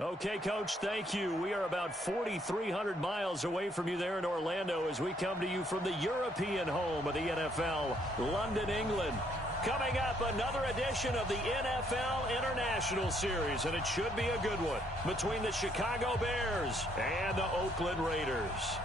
Okay, Coach, thank you. We are about 4,300 miles away from you there in Orlando as we come to you from the European home of the NFL, London, England. Coming up, another edition of the NFL International Series, and it should be a good one, between the Chicago Bears and the Oakland Raiders.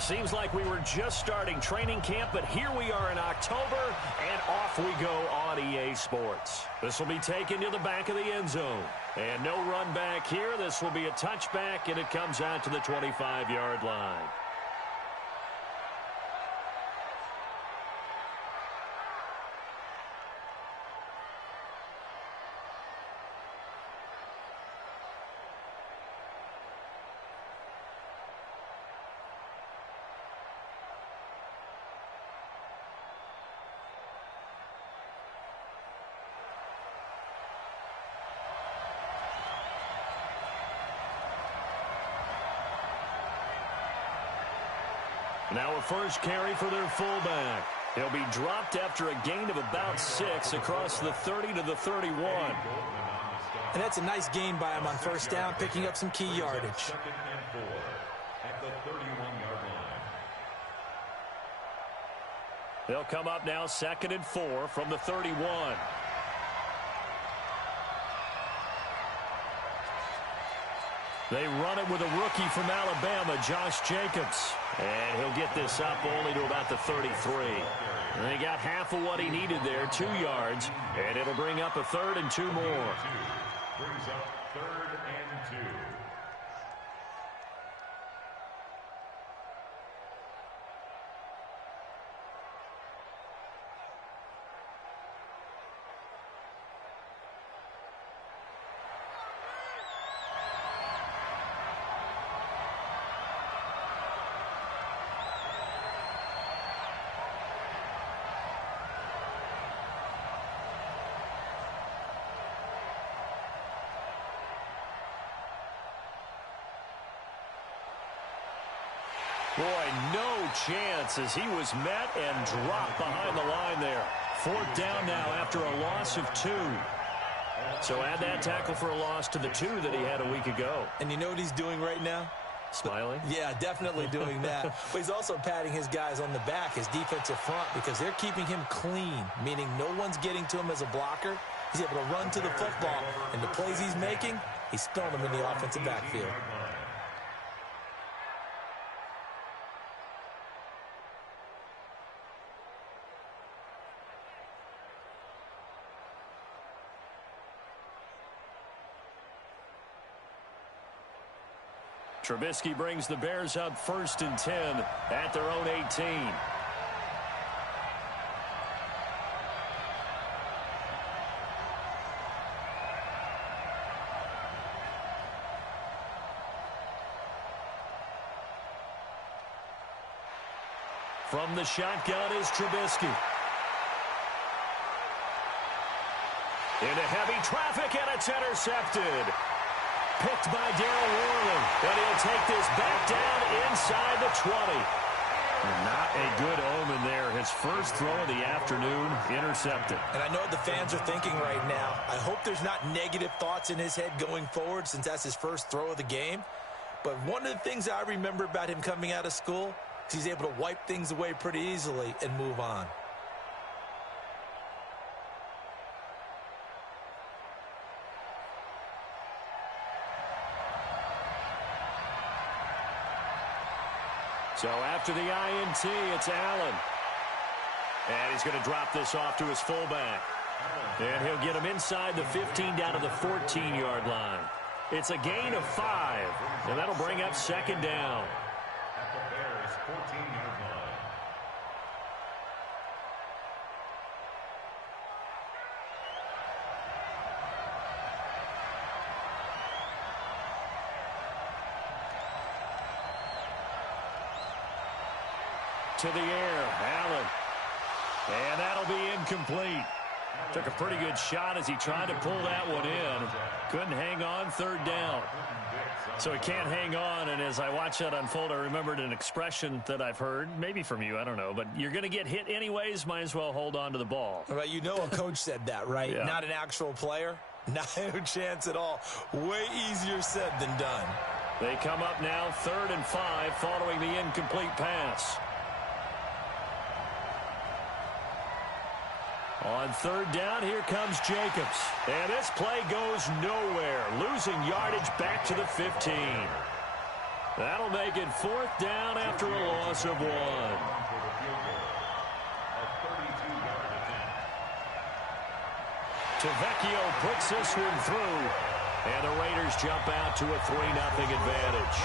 Seems like we were just starting training camp, but here we are in October, and off we go on EA Sports. This will be taken to the back of the end zone. And no run back here. This will be a touchback, and it comes out to the 25-yard line. Now a first carry for their fullback. He'll be dropped after a gain of about 6 across the 30 to the 31. And that's a nice gain by him on first down, picking up some key yardage. Second and 4 at the 31-yard line. They'll come up now 2nd and 4 from the 31. They run it with a rookie from Alabama, Josh Jacobs. And he'll get this up only to about the 33. And they got half of what he needed there, 2 yards. And it'll bring up a 3rd and 2 more. Brings up 3rd and 2. Boy, no chance as he was met and dropped behind the line there. 4th down now after a loss of 2. So add that tackle for a loss to the 2 that he had a week ago. And you know what he's doing right now? Smiling? Yeah, definitely doing that. But he's also patting his guys on the back, his defensive front, because they're keeping him clean, meaning no one's getting to him as a blocker. He's able to run to the football, and the plays he's making, he's throwing them in the offensive backfield. Trubisky brings the Bears up 1st and 10 at their own 18. From the shotgun is Trubisky. Into heavy traffic, and it's intercepted. Picked by Darryl Worley, and he'll take this back down inside the 20. And not a good omen there. His first throw of the afternoon intercepted. And I know what the fans are thinking right now. I hope there's not negative thoughts in his head going forward since that's his first throw of the game. But one of the things I remember about him coming out of school is he's able to wipe things away pretty easily and move on. So after the INT, it's Allen. And he's going to drop this off to his fullback. And he'll get him inside the 15 down to the 14-yard line. It's a gain of 5, and that'll bring up 2nd down. At the Bears' 14-yard line. To the air, Allen. And that'll be incomplete. Took a pretty good shot as he tried to pull that one in. Couldn't hang on, third down. So he can't hang on, and as I watch that unfold, I remembered an expression that I've heard, maybe from you, I don't know, but you're going to get hit anyways, might as well hold on to the ball. Well, you know a coach said that, right? Yeah. Not an actual player. No chance at all. Way easier said than done. They come up now 3rd and 5 following the incomplete pass. On 3rd down, here comes Jacobs. And this play goes nowhere. Losing yardage back to the 15. That'll make it 4th down after a loss of 1. Tavecchio puts this one through. And the Raiders jump out to a 3-0 advantage.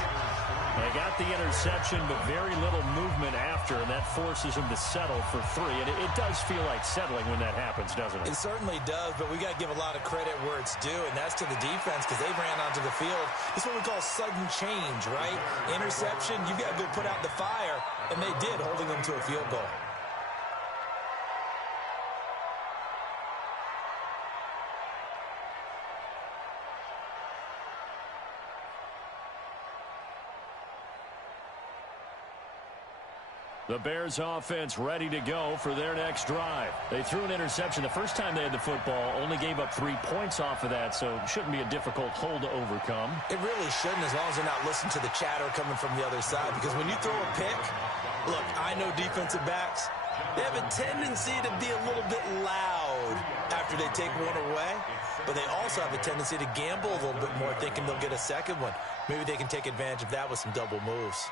They got the interception, but very little movement after, and that forces them to settle for 3. And it does feel like settling when that happens, doesn't it? It certainly does, but we got to give a lot of credit where it's due, and that's to the defense because they ran onto the field. It's what we call sudden change, right? Interception, you've got to go put out the fire, and they did, holding them to a field goal. The Bears offense ready to go for their next drive. They threw an interception the first time they had the football, only gave up 3 points off of that, so it shouldn't be a difficult hole to overcome. It really shouldn't, as long as they're not listening to the chatter coming from the other side, because when you throw a pick, look, I know defensive backs, they have a tendency to be a little bit loud after they take one away, but they also have a tendency to gamble a little bit more, thinking they'll get a second one. Maybe they can take advantage of that with some double moves.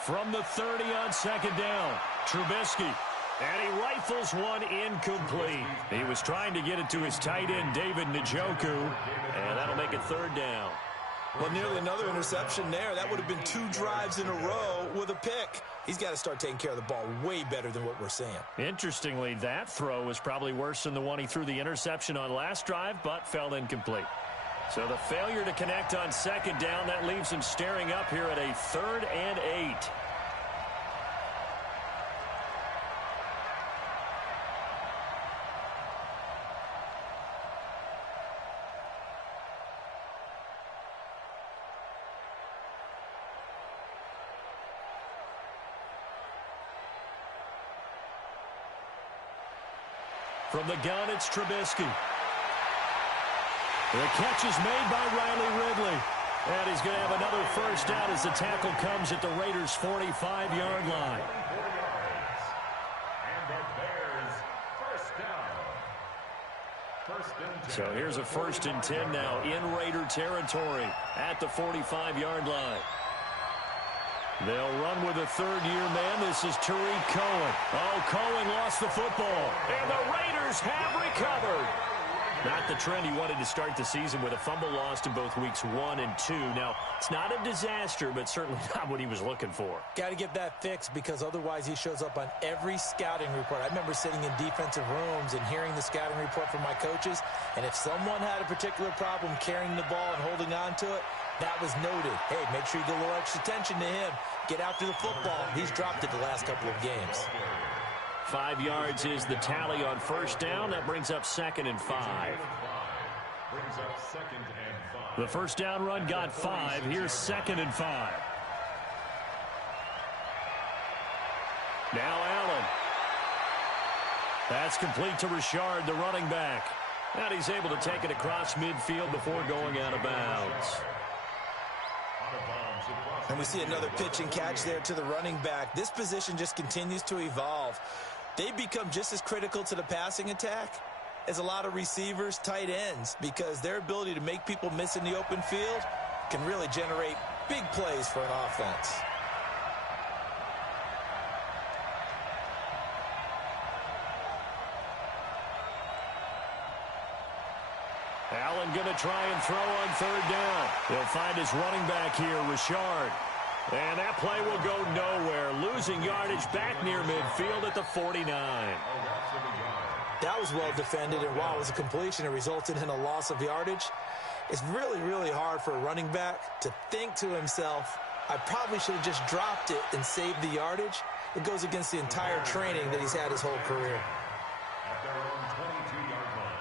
From the 30 on 2nd down, Trubisky. And he rifles one incomplete. He was trying to get it to his tight end, David Njoku, and that'll make it 3rd down. Well, nearly another interception there. That would have been 2 drives in a row with a pick. He's got to start taking care of the ball way better than what we're seeing. Interestingly, that throw was probably worse than the one he threw the interception on last drive, but fell incomplete. So the failure to connect on 2nd down, that leaves him staring up here at a 3rd and 8. From the gun, it's Trubisky. The catch is made by Riley Ridley. And he's going to have another first down as the tackle comes at the Raiders' 45-yard line. So here's a 1st and 10 now in Raider territory at the 45-yard line. They'll run with a 3rd-year man. This is Tariq Cohen. Oh, Cohen lost the football. And the Raiders have recovered. Not the trend he wanted to start the season with a fumble lost in both weeks 1 and 2. Now, it's not a disaster, but certainly not what he was looking for. Got to get that fixed because otherwise he shows up on every scouting report. I remember sitting in defensive rooms and hearing the scouting report from my coaches, and if someone had a particular problem carrying the ball and holding on to it, that was noted. Hey, make sure you get a little extra attention to him. Get after the football. He's dropped it the last couple of games. 5 yards is the tally on 1st down. That brings up 2nd and 5. The 1st down run got 5. Here's 2nd and 5. Now Allen. That's complete to Richard, the running back. And he's able to take it across midfield before going out of bounds. And we see another pitch and catch there to the running back. This position just continues to evolve. They become just as critical to the passing attack as a lot of receivers, tight ends, because their ability to make people miss in the open field can really generate big plays for an offense. Allen going to try and throw on 3rd down. He'll find his running back here, Richard. And that play will go nowhere. Losing yardage back near midfield at the 49. That was well defended, and while it was a completion, it resulted in a loss of yardage. It's really, really hard for a running back to think to himself, I probably should have just dropped it and saved the yardage. It goes against the entire training that he's had his whole career. At their own 22-yard line.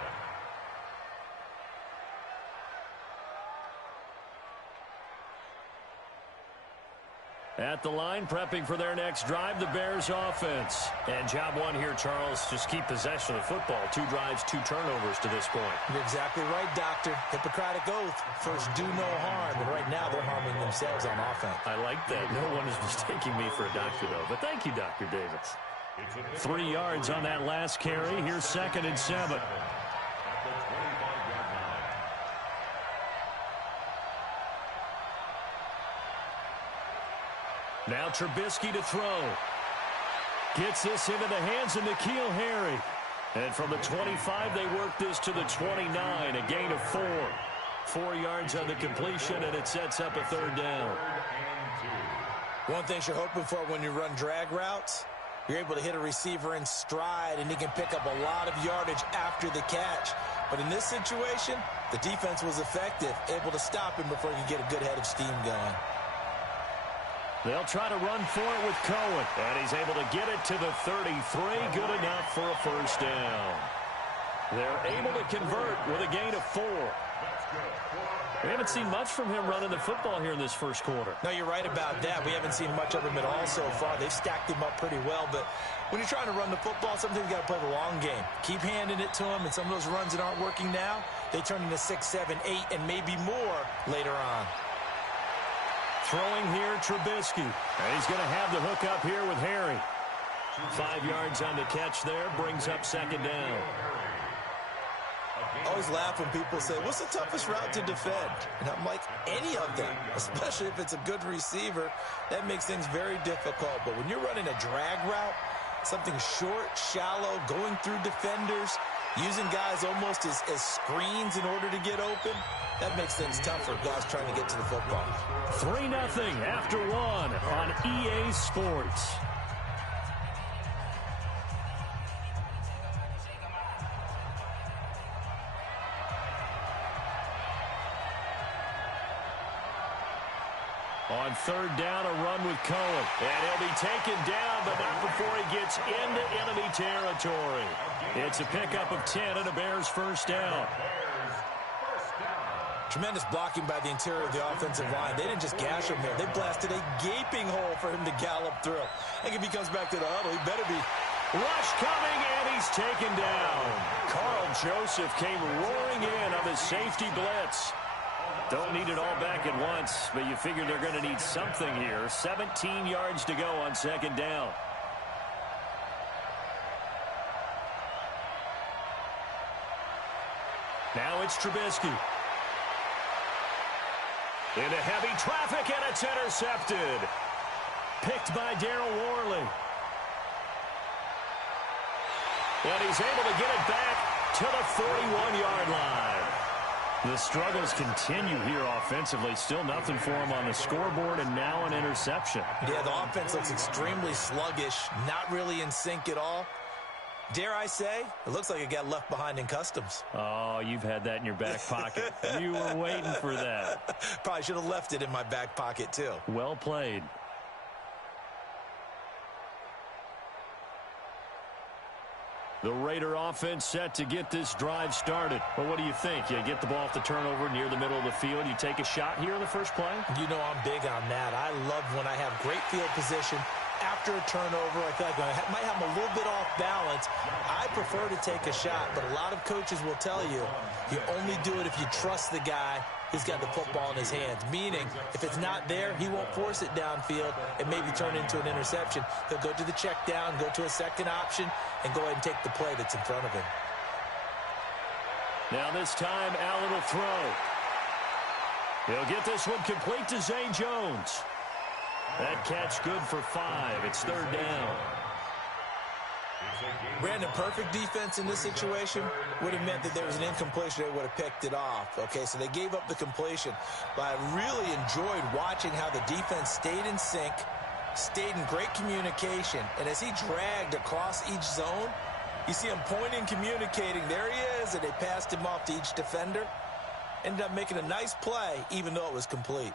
At the line, prepping for their next drive, the Bears offense. And job one here, Charles, just keep possession of the football. 2 drives, 2 turnovers to this point. You're exactly right, Doctor. Hippocratic oath. First, do no harm. And right now, they're harming themselves on offense. I like that. No one is mistaking me for a doctor, though. But thank you, Dr. Davis. 3 yards on that last carry. Here's 2nd and 7. Now Trubisky to throw. Gets this into the hands of N'Keal Harry. And from the 25, they work this to the 29, a gain of 4. 4 yards on the completion, and it sets up a 3rd down. One thing you're hoping for when you run drag routes, you're able to hit a receiver in stride, and he can pick up a lot of yardage after the catch. But in this situation, the defense was effective, able to stop him before he could get a good head of steam going. They'll try to run for it with Cohen. And he's able to get it to the 33. Good enough for a 1st down. They're able to convert with a gain of 4. We haven't seen much from him running the football here in this first quarter. No, you're right about that. We haven't seen much of him at all so far. They've stacked him up pretty well. But when you're trying to run the football, sometimes you got to play the long game. Keep handing it to him, and some of those runs that aren't working now, they turn into 6, 7, 8, and maybe more later on. Throwing here, Trubisky. And he's going to have the hook up here with Harry. 5 yards on the catch there, brings up 2nd down. I always laugh when people say, what's the toughest route to defend? And I'm like, any of them, especially if it's a good receiver. That makes things very difficult. But when you're running a drag route, something short, shallow, going through defenders, using guys almost as screens in order to get open, that makes things tough for guys trying to get to the football. 3-0 after 1 on EA Sports. On 3rd down, a run with Cohen. And he'll be taken down, but not before he gets into enemy territory. It's a pickup of 10 and a Bears 1st down. Tremendous blocking by the interior of the offensive line. They didn't just gash him there. They blasted a gaping hole for him to gallop through. I think if he comes back to the huddle, he better be. Rush coming, and he's taken down. Carl Joseph came roaring in on the safety blitz. Don't need it all back at once, but you figure they're going to need something here. 17 yards to go on 2nd down. Now it's Trubisky. Into heavy traffic, and it's intercepted. Picked by Darryl Worley. And he's able to get it back to the 41-yard line. The struggles continue here offensively. Still nothing for him on the scoreboard, and now an interception. Yeah, the offense looks extremely sluggish, not really in sync at all. Dare I say, it looks like it got left behind in customs. Oh, you've had that in your back pocket. You were waiting for that. Probably should have left it in my back pocket, too. Well played. The Raider offense set to get this drive started. Well, what do you think? You get the ball off the turnover near the middle of the field. You take a shot here in the first play? You know I'm big on that. I love when I have great field position. After a turnover, I feel like I might have them a little bit off balance. I prefer to take a shot, but a lot of coaches will tell you, you only do it if you trust the guy who's got the football in his hands. Meaning, if it's not there, he won't force it downfield and maybe turn into an interception. He'll go to the check down, go to a second option, and go ahead and take the play that's in front of him. Now this time, Allen will throw. He'll get this one complete to Zay Jones. That catch good for 5. It's 3rd down. Brandon, perfect defense in this situation would have meant that there was an incompletion. They would have picked it off. Okay, so they gave up the completion. But I really enjoyed watching how the defense stayed in sync, stayed in great communication. And as he dragged across each zone, you see him pointing, communicating. There he is, and they passed him off to each defender. Ended up making a nice play, even though it was complete.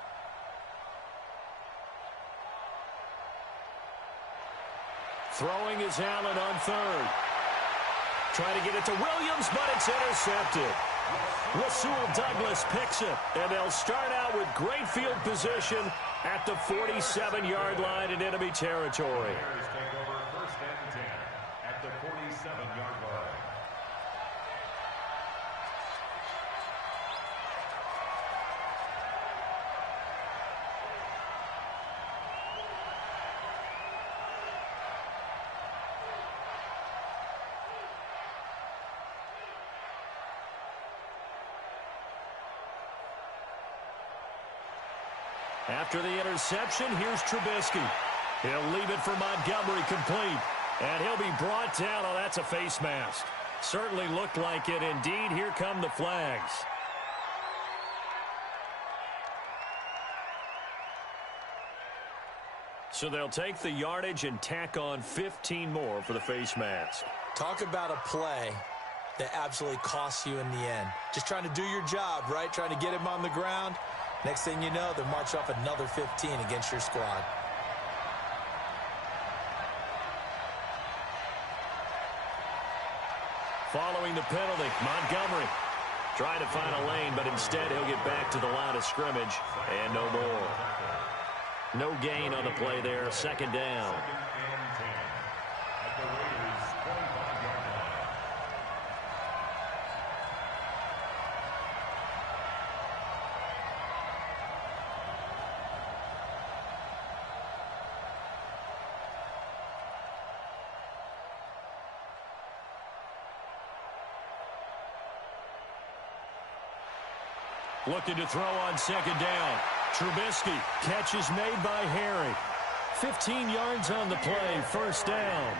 Throwing is Allen on third. Trying to get it to Williams, but it's intercepted. Rasul Douglas picks it, and they'll start out with great field position at the 47-yard line in enemy territory. Bears take over first and 10 at the 47-yard line. After the interception, here's Trubisky. He'll leave it for Montgomery complete. And he'll be brought down. Oh, that's a face mask. Certainly looked like it. Indeed, here come the flags. So they'll take the yardage and tack on 15 more for the face mask. Talk about a play that absolutely costs you in the end. Just trying to do your job, right? Trying to get him on the ground. Next thing you know, they'll march off another 15 against your squad. Following the penalty, Montgomery trying to find a lane, but instead he'll get back to the line of scrimmage and no more. No gain on the play there, second down. Looking to throw on second down. Trubisky, catch is made by Harry. 15 yards on the play, first down.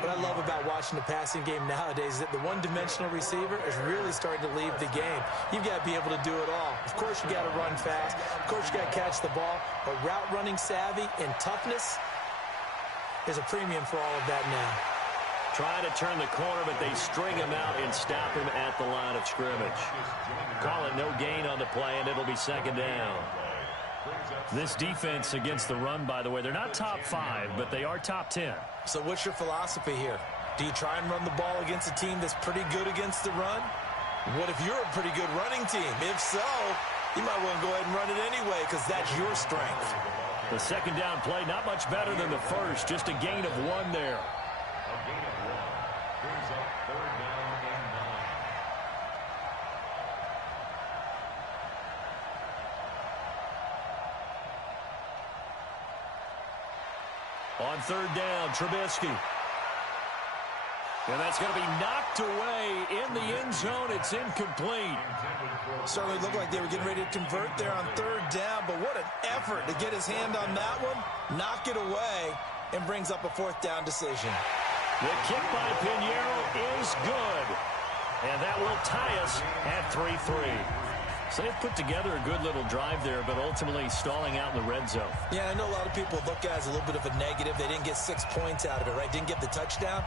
What I love about watching the passing game nowadays is that the one-dimensional receiver is really starting to leave the game. You've got to be able to do it all. Of course, you got to run fast. Of course, you got to catch the ball. But route running savvy and toughness is a premium for all of that now. Trying to turn the corner, but they string him out and stop him at the line of scrimmage. Call it no gain on the play, and it'll be second down. This defense against the run, by the way, they're not top 5, but they are top 10. So what's your philosophy here? Do you try and run the ball against a team that's pretty good against the run? What if you're a pretty good running team? If so, you might want to go ahead and run it anyway because that's your strength. The second down play, not much better than the first, just a gain of 1 there. A gain of 1 brings up third down and 9. On third down, Trubisky. And that's going to be knocked away in the end zone. It's incomplete. Certainly looked like they were getting ready to convert there on third down, but what an effort to get his hand on that one, knock it away, and brings up a fourth down decision. The kick by Pinheiro is good. And that will tie us at 3-3. So they've put together a good little drive there, but ultimately stalling out in the red zone. Yeah, I know a lot of people look at it as a little bit of a negative. They didn't get 6 points out of it, right? Didn't get the touchdown.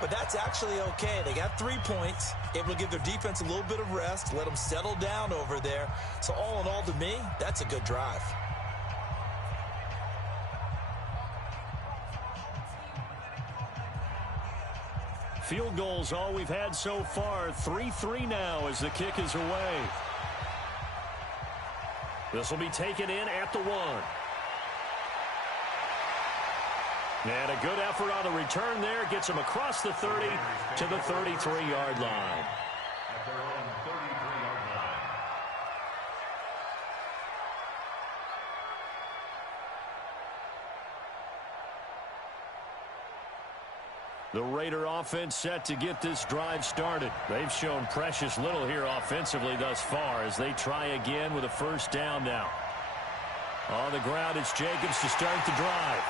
But that's actually okay. They got 3 points, able to give their defense a little bit of rest, let them settle down over there. So all in all, to me, that's a good drive. Field goals all we've had so far. 3-3 now as the kick is away. This will be taken in at the 1. And a good effort on the return there. Gets him across the 30 to the 33-yard line. At their own 33-yard line. The Raider offense set to get this drive started. They've shown precious little here offensively thus far as they try again with a first down now. On the ground, it's Jacobs to start the drive.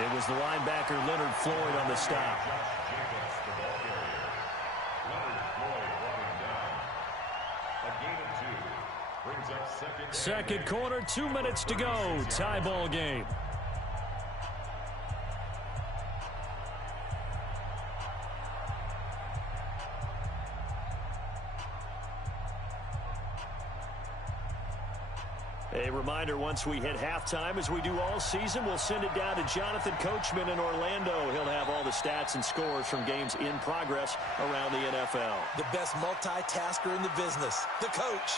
It was the linebacker Leonard Floyd on the stop. Jacobs, the ball carrier. Leonard Floyd walking down. A gain of 2 brings up Second quarter, 2 minutes to go. Tie ball game. A reminder, once we hit halftime, as we do all season, we'll send it down to Jonathan Coachman in Orlando. He'll have all the stats and scores from games in progress around the NFL. The best multitasker in the business, the coach.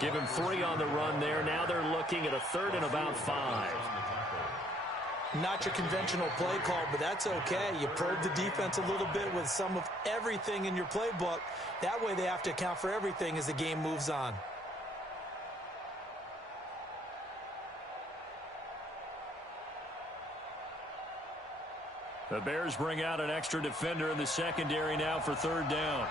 Give him 3 on the run there. Now they're looking at a 3rd and about 5. Not your conventional play call, but that's okay. You probe the defense a little bit with some of everything in your playbook. That way they have to account for everything as the game moves on. The Bears bring out an extra defender in the secondary now for 3rd down.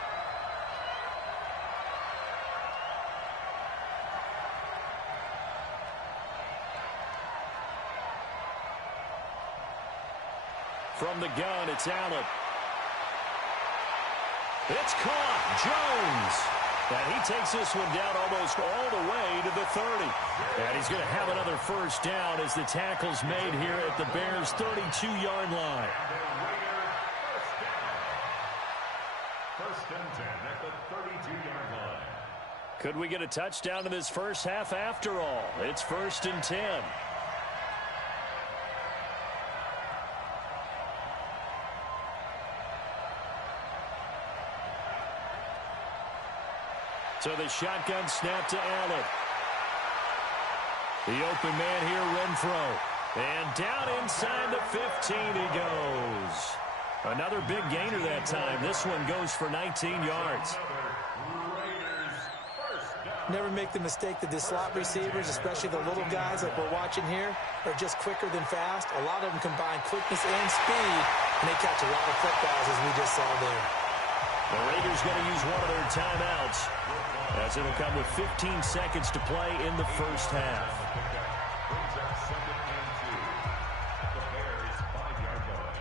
From the gun, it's Allen. It's caught. Jones. And he takes this one down almost all the way to the 30. And he's going to have another 1st down as the tackle's made here at the Bears' 32-yard line. First and 10 at the 32-yard line. Could we get a touchdown in this first half after all? It's 1st and 10. So the shotgun snap to Allen. The open man here, Renfro. And down inside the 15 he goes. Another big gainer that time. This one goes for 19 yards. Never make the mistake that the slot receivers, especially the little guys like we're watching here, are just quicker than fast. A lot of them combine quickness and speed, and they catch a lot of footballs, as we just saw there. The Raiders going to use one of their timeouts, as it'll come with 15 seconds to play in the first half. Brings up 2nd and 2 at the Bears' 5-yard line.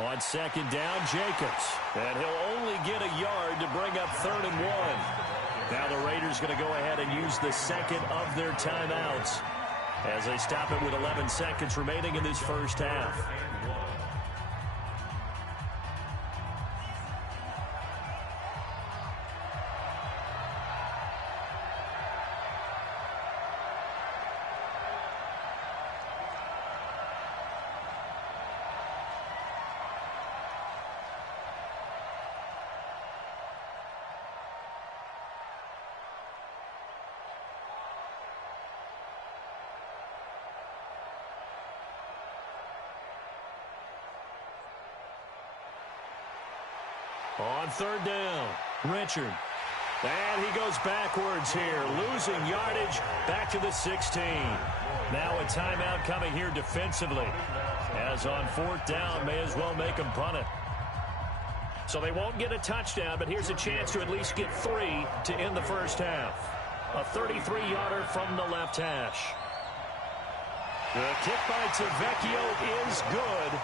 On 2nd down, Jacobs. And he'll only get a yard to bring up 3rd and 1. Now the Raiders going to go ahead and use the 2nd of their timeouts as they stop it with 11 seconds remaining in this first half. On 3rd down, Richard. And he goes backwards here, losing yardage back to the 16. Now a timeout coming here defensively. As on 4th down, may as well make them punt it. So they won't get a touchdown, but here's a chance to at least get 3 to end the first half. A 33-yarder from the left hash. The kick by Tavecchio is good.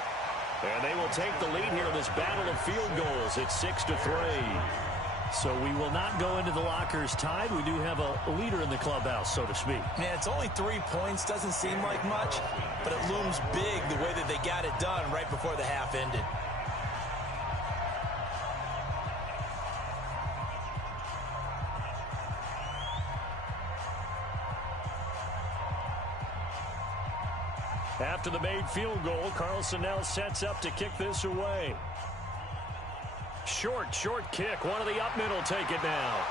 And they will take the lead here in this battle of field goals. It's 6-3. So we will not go into the lockers tied. We do have a leader in the clubhouse, so to speak. Yeah, it's only 3 points. Doesn't seem like much, but it looms big the way that they got it done right before the half ended. After the made field goal, Carlson now sets up to kick this away. Short kick. One of the up middle take it now.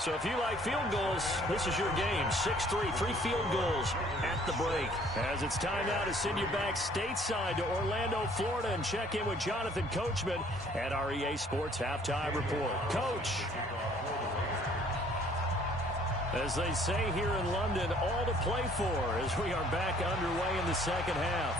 So if you like field goals, this is your game. 6-3, 3 field goals at the break. As it's time now to send you back stateside to Orlando, Florida, and check in with Jonathan Coachman at our EA Sports Halftime Report. Coach. As they say here in London, all to play for as we are back underway in the second half.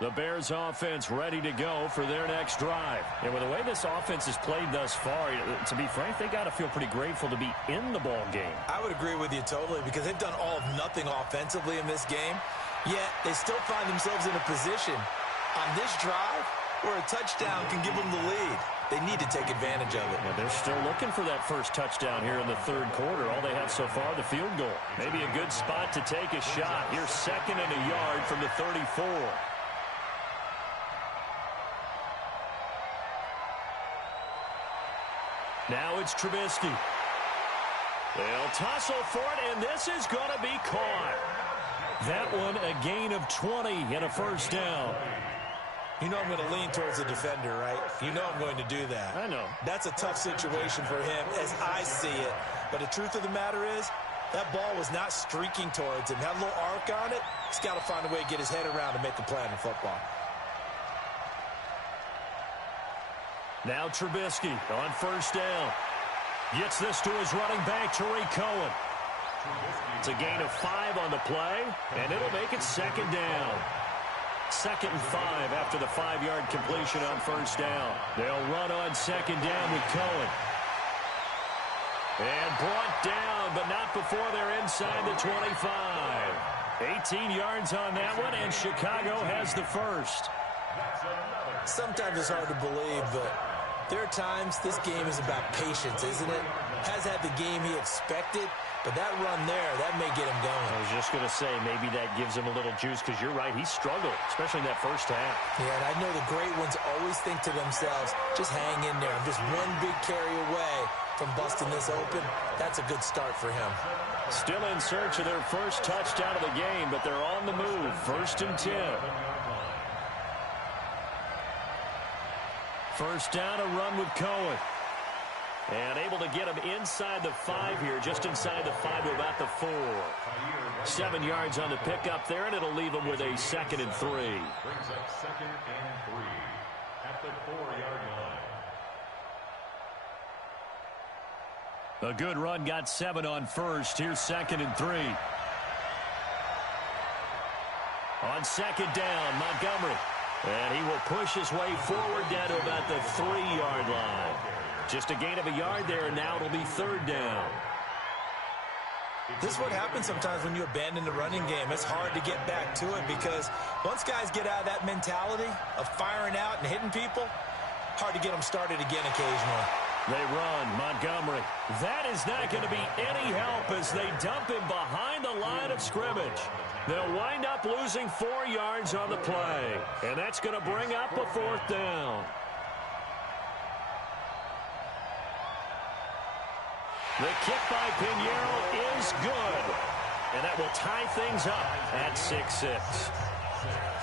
The Bears offense ready to go for their next drive. And with the way this offense has played thus far, to be frank, they got to feel pretty grateful to be in the ball game. I would agree with you totally because they've done all of nothing offensively in this game, yet they still find themselves in a position on this drive where a touchdown can give them the lead. They need to take advantage of it. Yeah, they're still looking for that first touchdown here in the third quarter. All they have so far, the field goal. Maybe a good spot to take a shot. Here's 2nd and a yard from the 34. Now it's Trubisky. They'll tussle for it, and this is going to be caught. That one a gain of 20 and a first down. You know I'm going to lean towards the defender, right? You know I'm going to do that. I know. That's a tough situation for him as I see it. But the truth of the matter is, that ball was not streaking towards him. Had a little arc on it. He's got to find a way to get his head around to make the play on the football. Now Trubisky on first down. Gets this to his running back, Tariq Cohen. It's a gain of 5 on the play, and it'll make it 2nd down. 2nd and 5 after the 5-yard completion on first down. They'll run on 2nd down with Cohen. And brought down, but not before they're inside the 25. 18 yards on that one, and Chicago has the first. Sometimes it's hard to believe, but there are times this game is about patience, isn't it? Has had the game he expected, but that run there, that may get him going. I was just going to say, maybe that gives him a little juice, because you're right, he struggled, especially in that first half. Yeah, and I know the great ones always think to themselves, just hang in there. I'm just one big carry away from busting this open. That's a good start for him. Still in search of their first touchdown of the game, but they're on the move. 1st and 10. First down, a run with Cohen. And able to get him inside the 5 here, just inside the 5 to about the 4. 7 yards on the pickup there, and it'll leave him with a 2nd and 3. Brings up 2nd and 3 at the 4-yard line. A good run, got 7 on first. Here's 2nd and 3. On 2nd down, Montgomery. And he will push his way forward down to about the 3-yard line. Just a gain of a yard there, and now it'll be 3rd down. This is what happens sometimes when you abandon the running game. It's hard to get back to it because once guys get out of that mentality of firing out and hitting people, hard to get them started again occasionally. They run, Montgomery. That is not going to be any help as they dump him behind the line of scrimmage. They'll wind up losing 4 yards on the play, and that's going to bring up a 4th down. The kick by Pinheiro is good, and that will tie things up at 6-6.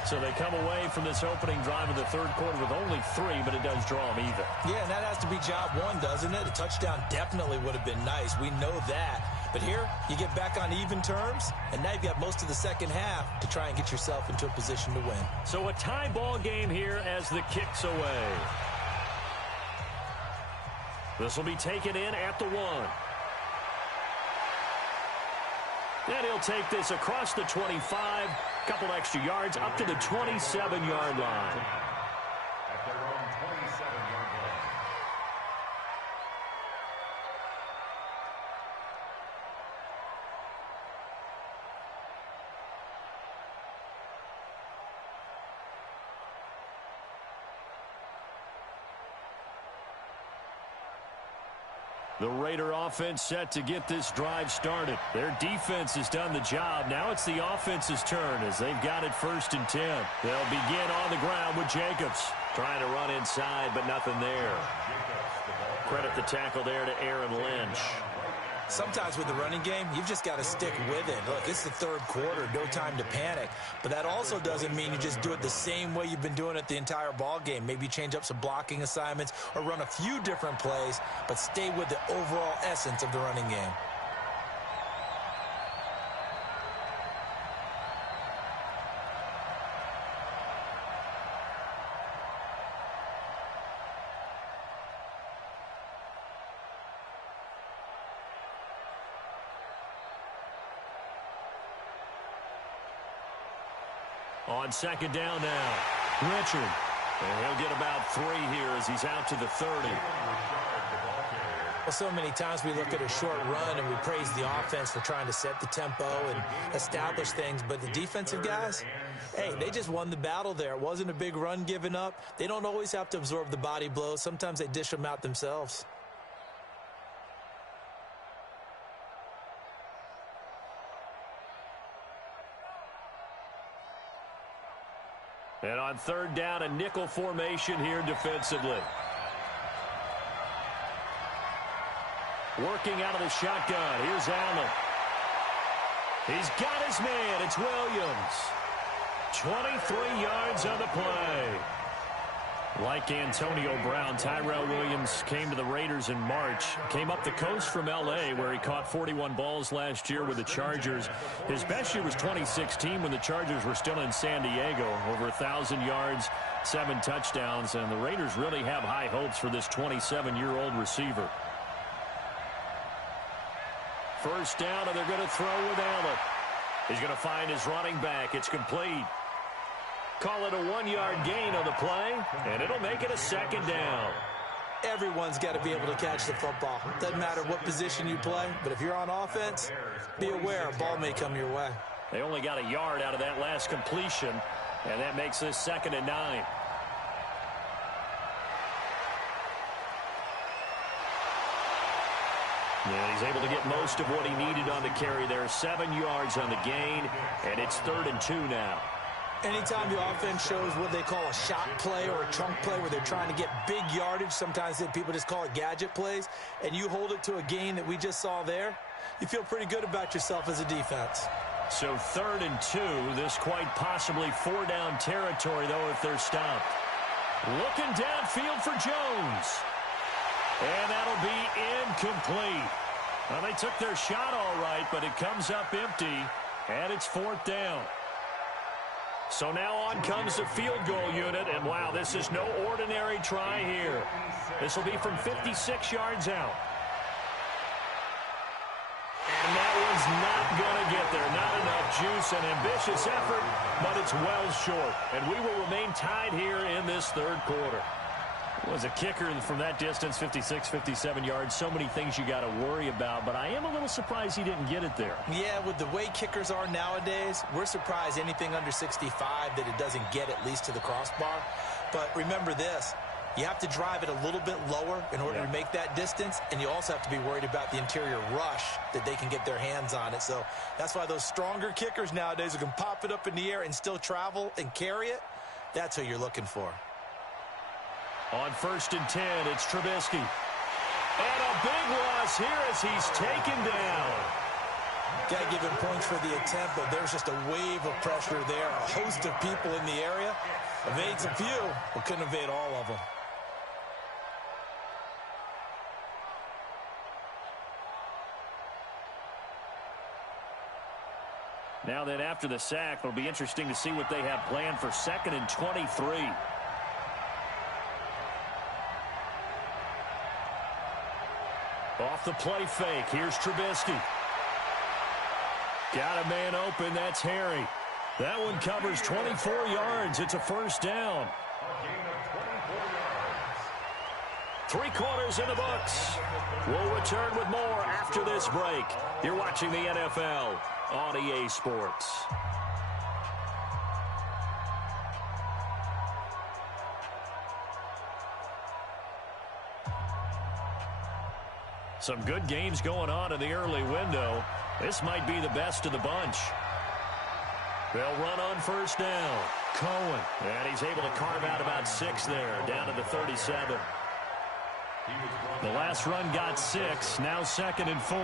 So they come away from this opening drive in the third quarter with only 3, but it does draw them even. Yeah, and that has to be job 1, doesn't it? A touchdown definitely would have been nice. We know that. But here, you get back on even terms, and now you've got most of the second half to try and get yourself into a position to win. So a tie ball game here as the kick's away. This will be taken in at the 1. And he'll take this across the 25, couple extra yards, up to the 27-yard line. At their own 27-yard line. The Raider offense set to get this drive started. Their defense has done the job. Now it's the offense's turn as they've got it 1st and 10. They'll begin on the ground with Jacobs. Trying to run inside, but nothing there. Credit the tackle there to Aaron Lynch. Sometimes with the running game, you've just got to stick with it. Look, it's the third quarter, no time to panic. But that also doesn't mean you just do it the same way you've been doing it the entire ball game. Maybe change up some blocking assignments or run a few different plays, but stay with the overall essence of the running game. On second down now, Richard. And he'll get about 3 here as he's out to the 30. Well, so many times we look at a short run and we praise the offense for trying to set the tempo and establish things. But the defensive guys, hey, they just won the battle there. It wasn't a big run given up. They don't always have to absorb the body blows. Sometimes they dish them out themselves. And on third down, a nickel formation here defensively. Working out of the shotgun. Here's Allen. He's got his man. It's Williams. 23 yards on the play. Like Antonio Brown, Tyrell Williams came to the Raiders in March. Came up the coast from L.A., where he caught 41 balls last year with the Chargers. His best year was 2016 when the Chargers were still in San Diego. Over 1,000 yards, 7 touchdowns, and the Raiders really have high hopes for this 27-year-old receiver. First down, and they're going to throw with Allen. He's going to find his running back. It's complete. Call it a 1-yard gain on the play, and it'll make it a second down. Everyone's got to be able to catch the football. Doesn't matter what position you play, but if you're on offense, be aware a ball may come your way. They only got a yard out of that last completion, and that makes this 2nd and 9. Yeah, he's able to get most of what he needed on the carry there. 7 yards on the gain, and it's 3rd and 2 now. Anytime the offense shows what they call a shot play or a chunk play where they're trying to get big yardage, sometimes people just call it gadget plays, and you hold it to a gain that we just saw there, you feel pretty good about yourself as a defense. So 3rd and 2, this quite possibly 4-down territory, though, if they're stopped. Looking downfield for Jones. And that'll be incomplete. Well, they took their shot all right, but it comes up empty, and it's 4th down. So now on comes the field goal unit, and wow, this is no ordinary try here. This will be from 56 yards out. And that one's not going to get there. Not enough juice, an ambitious effort, but it's well short. And we will remain tied here in this 3rd quarter. Was a kicker from that distance, 56, 57 yards. So many things you got to worry about, but I am a little surprised he didn't get it there. Yeah, with the way kickers are nowadays, we're surprised anything under 65 that it doesn't get at least to the crossbar. But remember this, you have to drive it a little bit lower in order to make that distance, and you also have to be worried about the interior rush that they can get their hands on it. So that's why those stronger kickers nowadays who can pop it up in the air and still travel and carry it, that's who you're looking for. On 1st and 10, it's Trubisky. And a big loss here as he's taken down. Got to give him points for the attempt, but there's just a wave of pressure there. A host of people in the area. Evades a few, but couldn't evade all of them. Now then, after the sack, it'll be interesting to see what they have planned for 2nd and 23. Off the play fake, here's Trubisky. Got a man open, that's Harry. That one covers 24 yards. It's a 1st down. 3 quarters in the books. We'll return with more after this break. You're watching the NFL on EA Sports. Some good games going on in the early window. This might be the best of the bunch. They'll run on 1st down. Cohen. And he's able to carve out about 6 there, down to the 37. The last run got 6. Now 2nd and 4.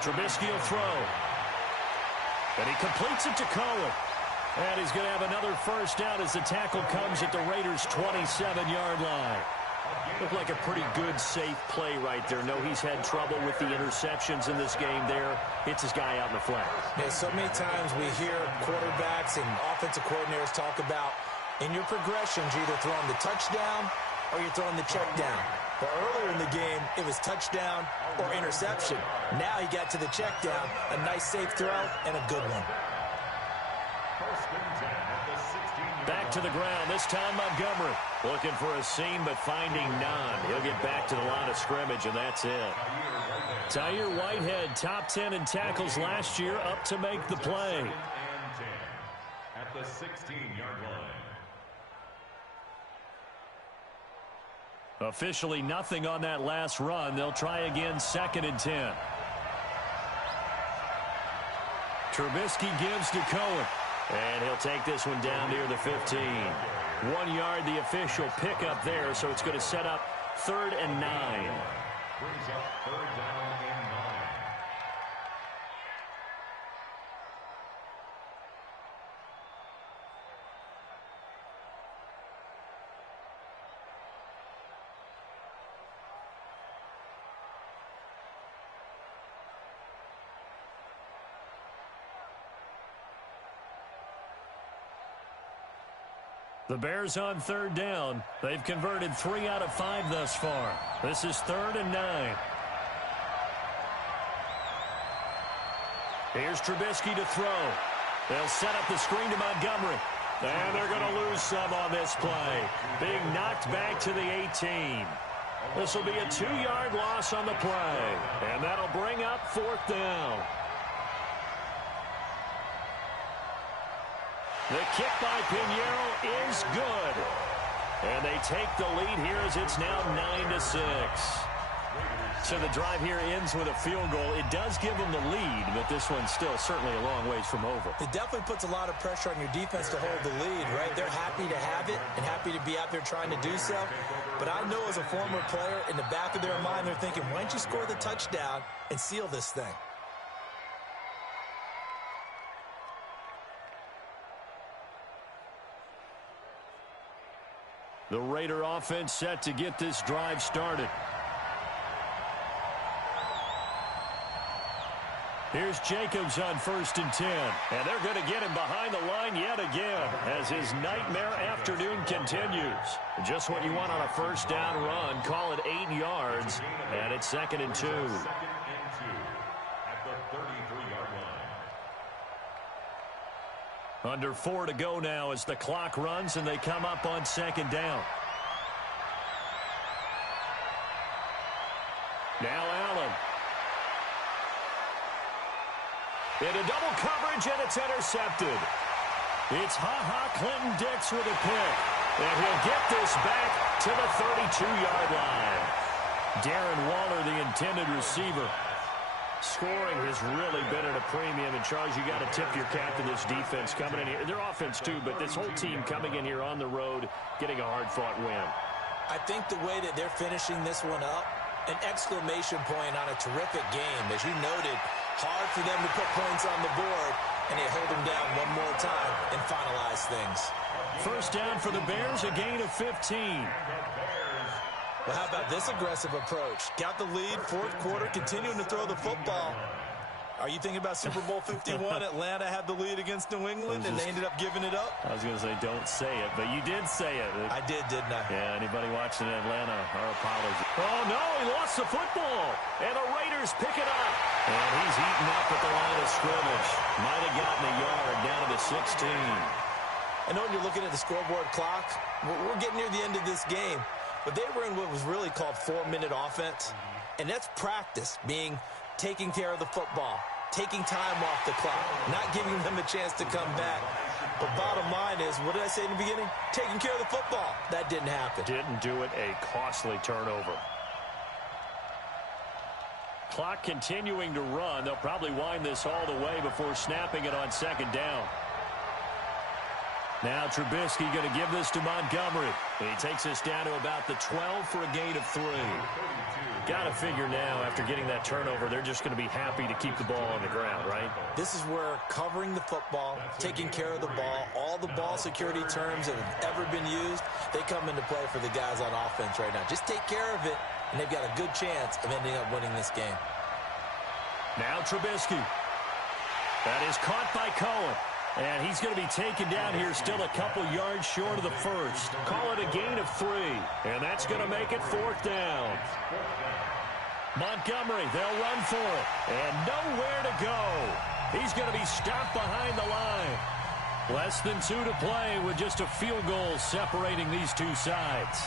Trubisky will throw. And he completes it to Cohen. And he's going to have another 1st down as the tackle comes at the Raiders' 27-yard line. Looked like a pretty good, safe play right there. No, he's had trouble with the interceptions in this game there. Hits his guy out in the flat. Yeah, so many times we hear quarterbacks and offensive coordinators talk about in your progressions, you're either throwing the touchdown or you're throwing the check down. Well, earlier in the game, it was touchdown or interception. Now he got to the check down, a nice safe throw, and a good one. Back to the ground, this time Montgomery. Looking for a seam, but finding none. He'll get back to the line of scrimmage, and that's it. Tyre Whitehead, top 10 in tackles last year, up to make the play. At the 16-yard line. Officially nothing on that last run. They'll try again, 2nd and 10. Trubisky gives to Cohen. And he'll take this one down near the 15. 1 yard, the official pickup there, so it's going to set up 3rd and 9. Brings up 3rd down and 9. The Bears on 3rd down. They've converted 3 out of 5 thus far. This is 3rd and 9. Here's Trubisky to throw. They'll set up the screen to Montgomery. And they're going to lose some on this play. Being knocked back to the 18. This will be a 2-yard loss on the play. And that'll bring up 4th down. The kick by Pinheiro is good. And they take the lead here as it's now 9-6. So the drive here ends with a field goal. It does give them the lead, but this one's still certainly a long ways from over. It definitely puts a lot of pressure on your defense to hold the lead, right? They're happy to have it and happy to be out there trying to do so. But I know as a former player, in the back of their mind, they're thinking, why don't you score the touchdown and seal this thing? The Raider offense set to get this drive started. Here's Jacobs on 1st and 10. And they're going to get him behind the line yet again as his nightmare afternoon continues. Just what you want on a 1st down run. Call it 8 yards. And it's 2nd and 2. 2nd and 2 at the 33-yard line. Under 4 to go now as the clock runs and they come up on 2nd down. Now Allen. Into double coverage, and it's intercepted. It's Clinton-Dix with a pick. And he'll get this back to the 32-yard line. Darren Waller, the intended receiver. Scoring has really been at a premium. And, Charles, you got to tip your cap to this defense coming in here. Their offense, too, but this whole team coming in here on the road, getting a hard-fought win. I think the way that they're finishing this one up, an exclamation point on a terrific game. As you noted, hard for them to put points on the board, and they hold them down one more time and finalize things. 1st down for the Bears, a gain of 15. Well, how about this aggressive approach? Got the lead, 4th quarter, continuing to throw the football. Are you thinking about Super Bowl 51? Atlanta had the lead against New England, and they ended up giving it up? I was going to say, don't say it, but you did say it. I did, didn't I? Yeah, anybody watching in Atlanta, our apologies. Oh, no, he lost the football, and the Raiders pick it up. And he's eaten up at the line of scrimmage. Might have gotten a yard down to the 16. I know when you're looking at the scoreboard clock, we're getting near the end of this game, but they were in what was really called 4-minute offense, and that's practice, being taking care of the football, taking time off the clock, not giving them a chance to come back. But bottom line is, what did I say in the beginning? Taking care of the football. That didn't happen. Didn't do it, a costly turnover. Clock continuing to run. They'll probably wind this all the way before snapping it on 2nd down. Now Trubisky going to give this to Montgomery. He takes us down to about the 12 for a gain of 3. Got to figure now, after getting that turnover, they're just going to be happy to keep the ball on the ground, right? This is where covering the football, taking care of the ball, all the ball security terms that have ever been used, they come into play for the guys on offense right now. Just take care of it, and they've got a good chance of ending up winning this game. Now Trubisky. That is caught by Cohen. And he's going to be taken down here still a couple yards short of the first. Call it a gain of 3. And that's going to make it 4th down. Montgomery, they'll run for it. And nowhere to go. He's going to be stopped behind the line. Less than 2 to play with just a field goal separating these two sides.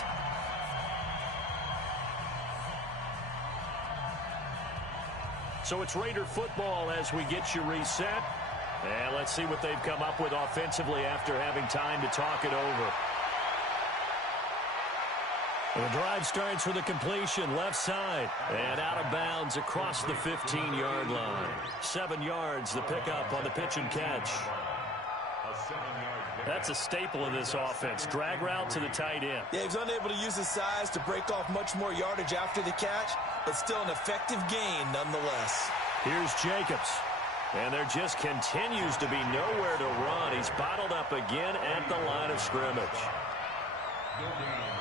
So it's Raider football as we get you reset. And let's see what they've come up with offensively after having time to talk it over. The drive starts with a completion left side and out of bounds across the 15-yard line. 7 yards the pickup on the pitch and catch. That's a staple of this offense. Drag route to the tight end. Yeah, he's unable to use his size to break off much more yardage after the catch, but still an effective gain nonetheless. Here's Jacobs. And there just continues to be nowhere to run. He's bottled up again at the line of scrimmage.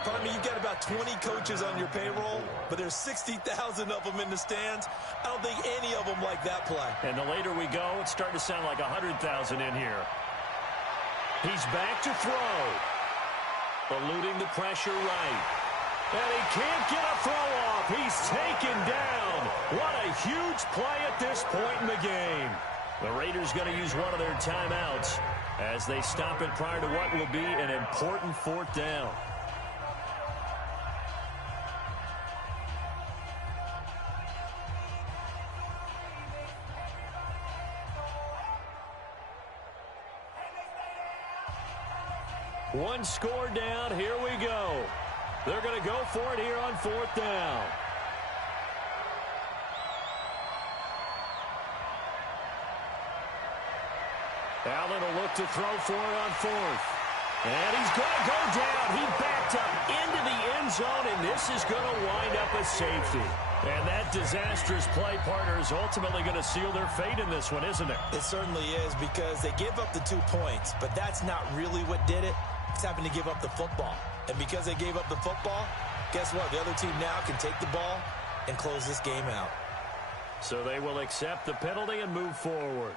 Pardon me, you've got about 20 coaches on your payroll, but there's 60,000 of them in the stands. I don't think any of them like that play. And the later we go, it's starting to sound like 100,000 in here. He's back to throw. Eluding the pressure right. And he can't get a throw off. He's taken down. What a huge play at this point in the game. The Raiders going to use one of their timeouts as they stop it prior to what will be an important 4th down. One score down. Here we go. They're going to go for it here on 4th down. Allen will look to throw for it on 4th. And he's going to go down. He backed up into the end zone, and this is going to wind up a safety. And that disastrous play partner is ultimately going to seal their fate in this one, isn't it? It certainly is, because they gave up the 2 points, but that's not really what did it. It's having to give up the football. And because they gave up the football, guess what? The other team now can take the ball and close this game out. So they will accept the penalty and move forward.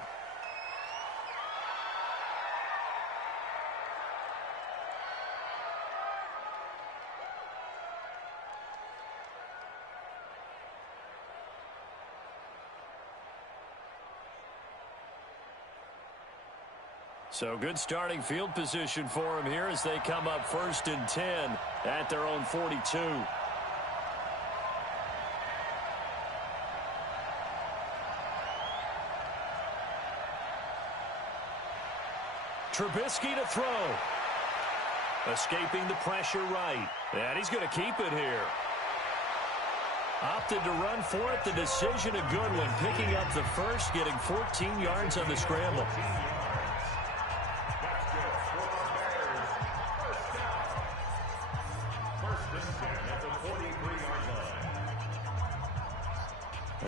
So good starting field position for them here as they come up 1st and 10 at their own 42. Trubisky to throw. Escaping the pressure right. And he's going to keep it here. Opted to run for it. The decision a good one. Picking up the first, getting 14 yards on the scramble.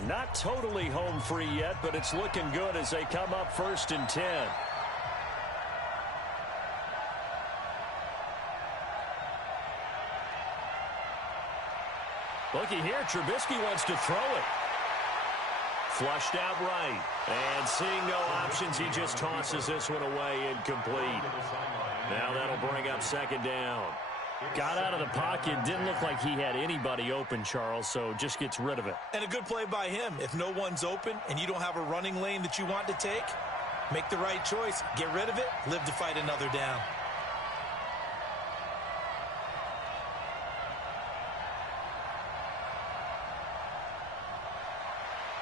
Not totally home free yet, but it's looking good as they come up 1st and 10. Looky here, Trubisky wants to throw it. Flushed out right. And seeing no options, he just tosses this one away incomplete. Now that'll bring up 2nd down. Got out of the pocket, didn't look like he had anybody open, Charles, so just gets rid of it. And a good play by him. If no one's open and you don't have a running lane that you want to take, make the right choice. Get rid of it, live to fight another down.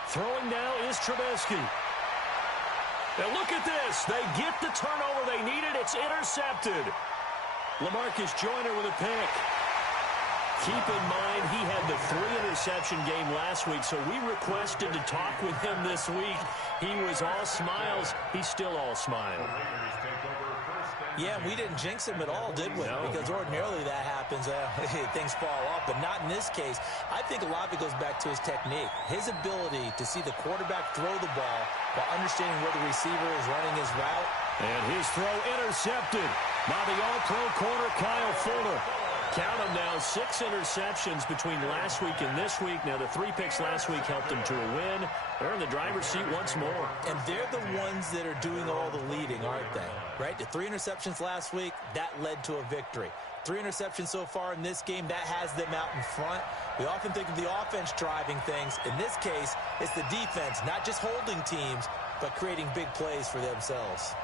Throwing now is Trubisky. And look at this. They get the turnover they needed. It's intercepted. LaMarcus Joyner with a pick. Keep in mind, he had the 3-interception game last week, so we requested to talk with him this week. He was all smiles. He's still all smile. Yeah, we didn't jinx him at all, did we? No. Because ordinarily that happens. Things fall off, but not in this case. I think a lot of it goes back to his technique. His ability to see the quarterback throw the ball while understanding where the receiver is running his route. And his throw intercepted by the all-pro corner, Kyle Fuller. Count them now, 6 interceptions between last week and this week. Now, the 3 picks last week helped them to a win. They're in the driver's seat once more. And they're the ones that are doing all the leading, aren't they? Right? The 3 interceptions last week, that led to a victory. 3 interceptions so far in this game, that has them out in front. We often think of the offense driving things. In this case, it's the defense, not just holding teams, but creating big plays for themselves.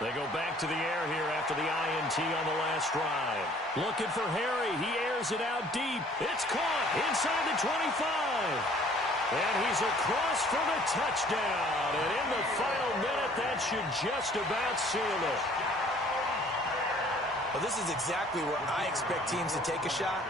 They go back to the air here after the INT on the last drive. Looking for Harry. He airs it out deep. It's caught inside the 25. And he's across for the touchdown. And in the final minute, that should just about seal it. Well, this is exactly where I expect teams to take a shot.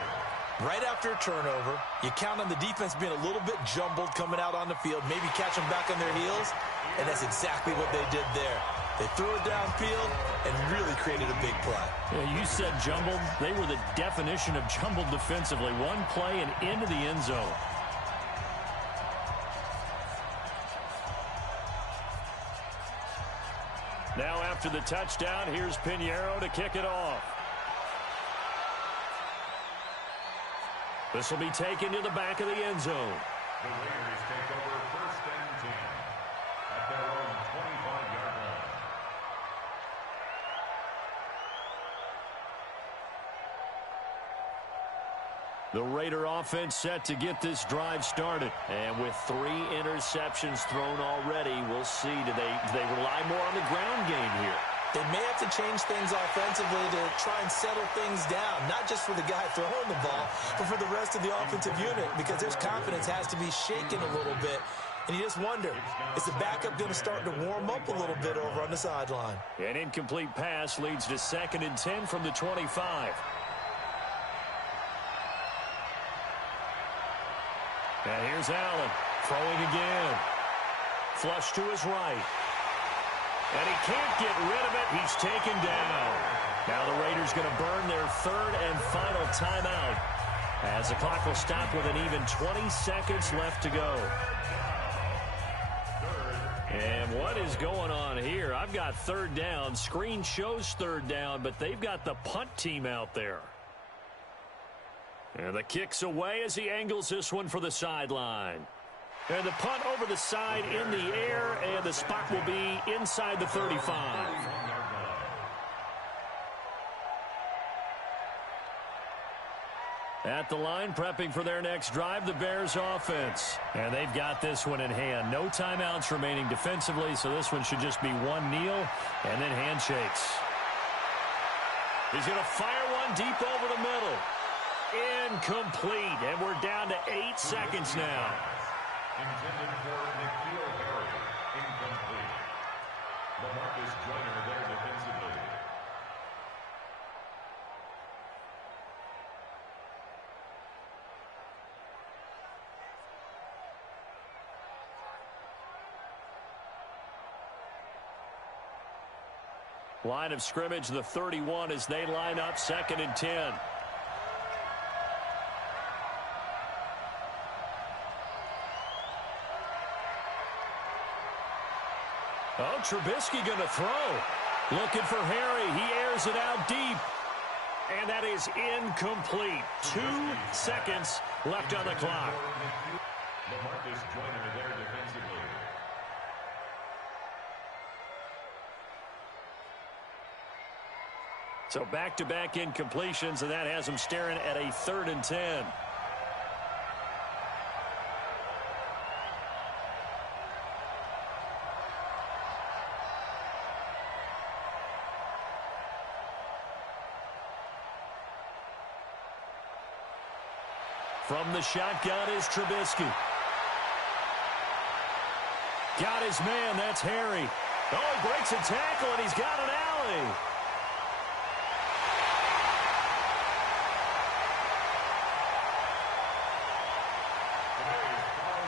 Right after a turnover, you count on the defense being a little bit jumbled coming out on the field, maybe catch them back on their heels, and that's exactly what they did there. They threw it downfield and really created a big play. Yeah, you said jumbled. They were the definition of jumbled defensively. One play and into the end zone. Now after the touchdown, here's Pinheiro to kick it off. This will be taken to the back of the end zone. The Raiders take over 1st and 10 at their own 25-yard line. The Raider offense set to get this drive started. And with 3 interceptions thrown already, we'll see. Do they rely more on the ground game here? They may have to change things offensively to try and settle things down, not just for the guy throwing the ball, but for the rest of the offensive unit, because their confidence has to be shaken a little bit. And you just wonder, is the backup going to start to warm up a little bit over on the sideline? An incomplete pass leads to 2nd and 10 from the 25. And here's Allen, throwing again. Flush to his right. And he can't get rid of it. He's taken down. Now the Raiders going to burn their 3rd and final timeout, as the clock will stop with an even 20 seconds left to go. And what is going on here? I've got 3rd down. Screen shows 3rd down, but they've got the punt team out there. And the kick's away as he angles this one for the sideline. And the punt over the side in the air, and the spot will be inside the 35. At the line, prepping for their next drive, the Bears offense. And they've got this one in hand. No timeouts remaining defensively, so this one should just be one kneel and then handshakes. He's going to fire one deep over the middle. Incomplete, and we're down to 8 seconds now. Intended for Nikhil Harry. Incomplete. LaMarcus Joyner there defensively. Line of scrimmage, the 31, as they line up 2nd and 10. Oh, Trubisky going to throw. Looking for Harry. He airs it out deep. And that is incomplete. 2 seconds left on the clock. LaMarcus Joyner there defensively. So back-to-back incompletions, and that has them staring at a 3rd and 10. From the shotgun is Trubisky. Got his man, that's Harry. Oh, he breaks a tackle, and he's got an alley.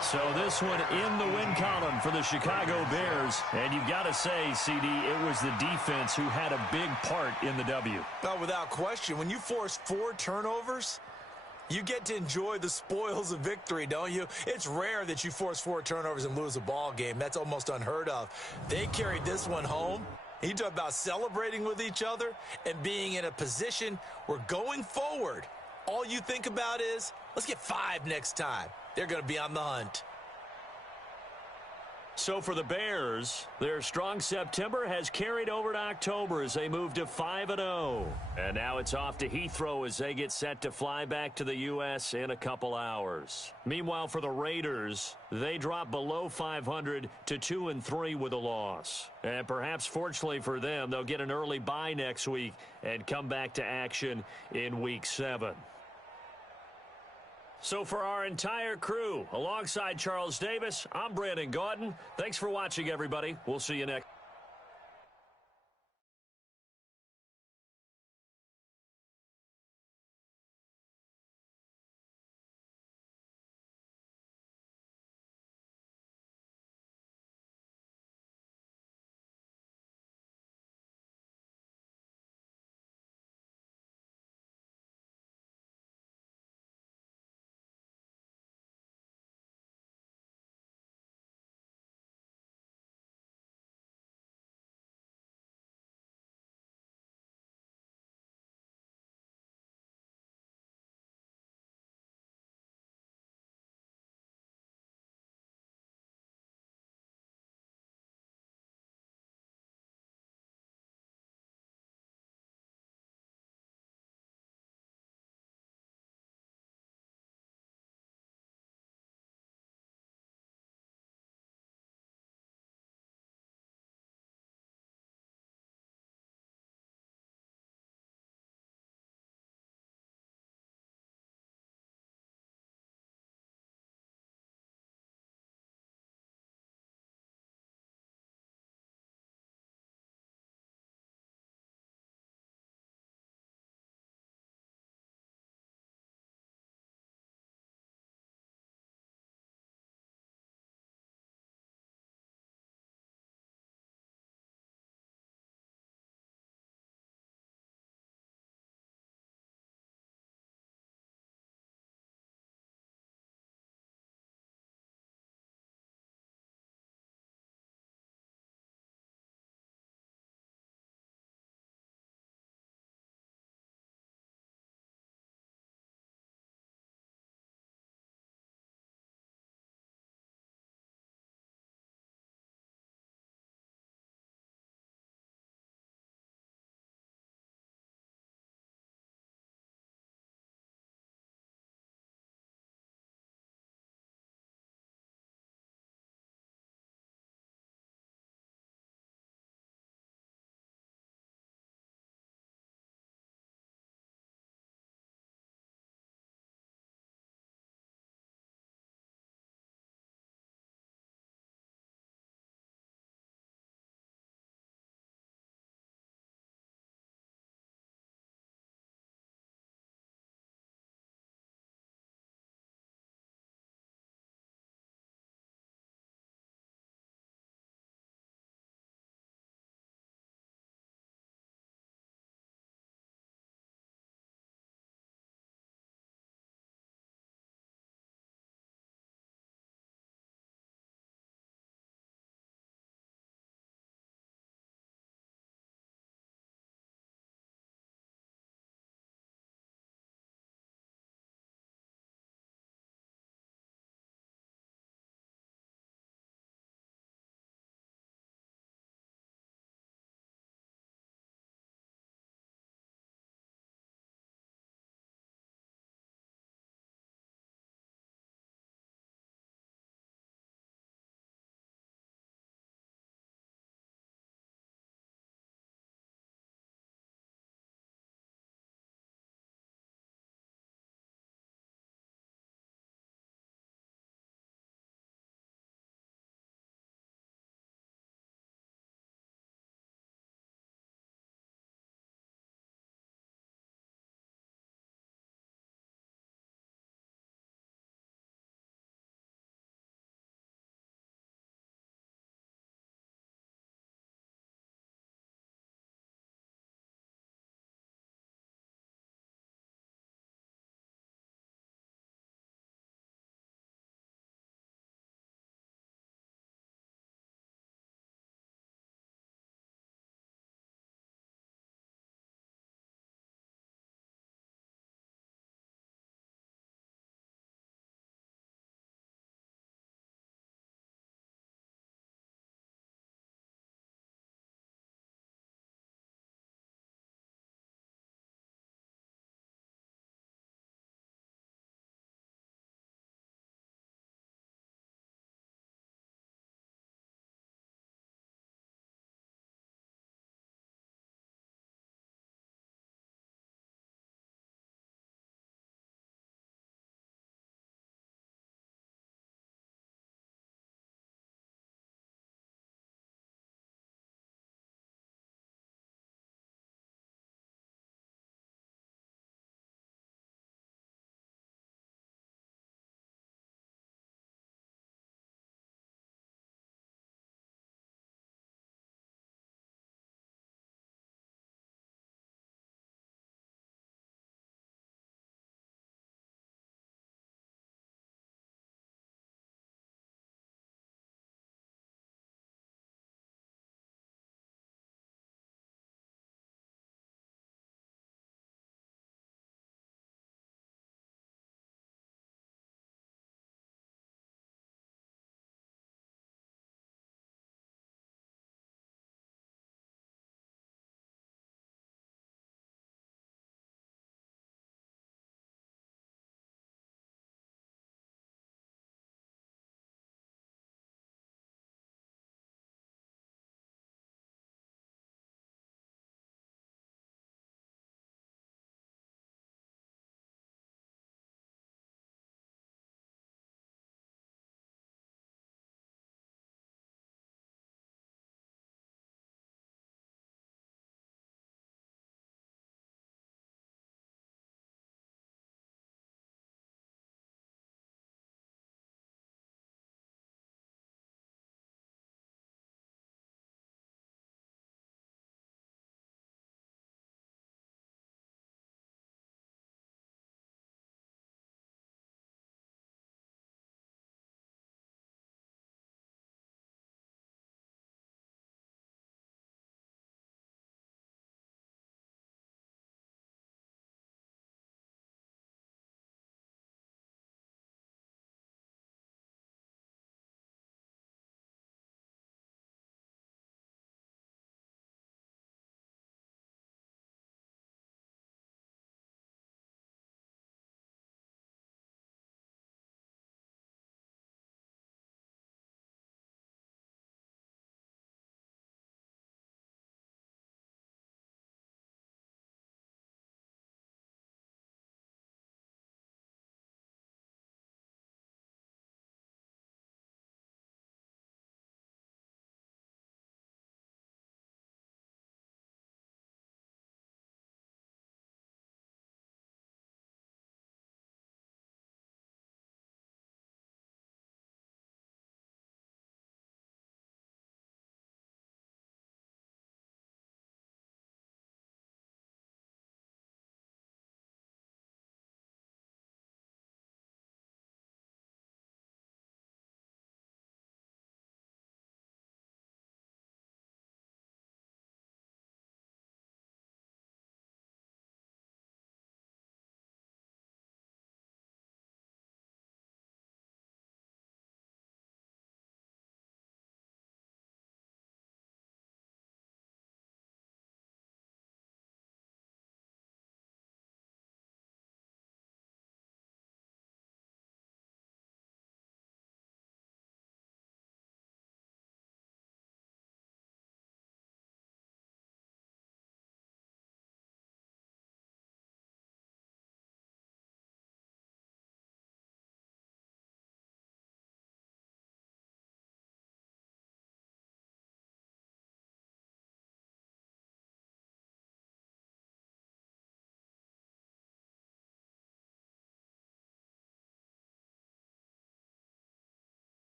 So this one in the win column for the Chicago Bears. And you've got to say, CD, it was the defense who had a big part in the W. Well, without question, when you force 4 turnovers, you get to enjoy the spoils of victory, don't you? It's rare that you force 4 turnovers and lose a ball game. That's almost unheard of. They carried this one home, You talk about celebrating with each other and being in a position where going forward, all you think about is, let's get 5 next time. They're going to be on the hunt. So for the Bears, their strong September has carried over to October as they move to 5-0. And now it's off to Heathrow as they get set to fly back to the U.S. in a couple hours. Meanwhile, for the Raiders, they drop below 500 to 2-3 with a loss. And perhaps fortunately for them, they'll get an early bye next week and come back to action in Week 7. So for our entire crew, alongside Charles Davis, I'm Brandon Gaudin. Thanks for watching, everybody. We'll see you next.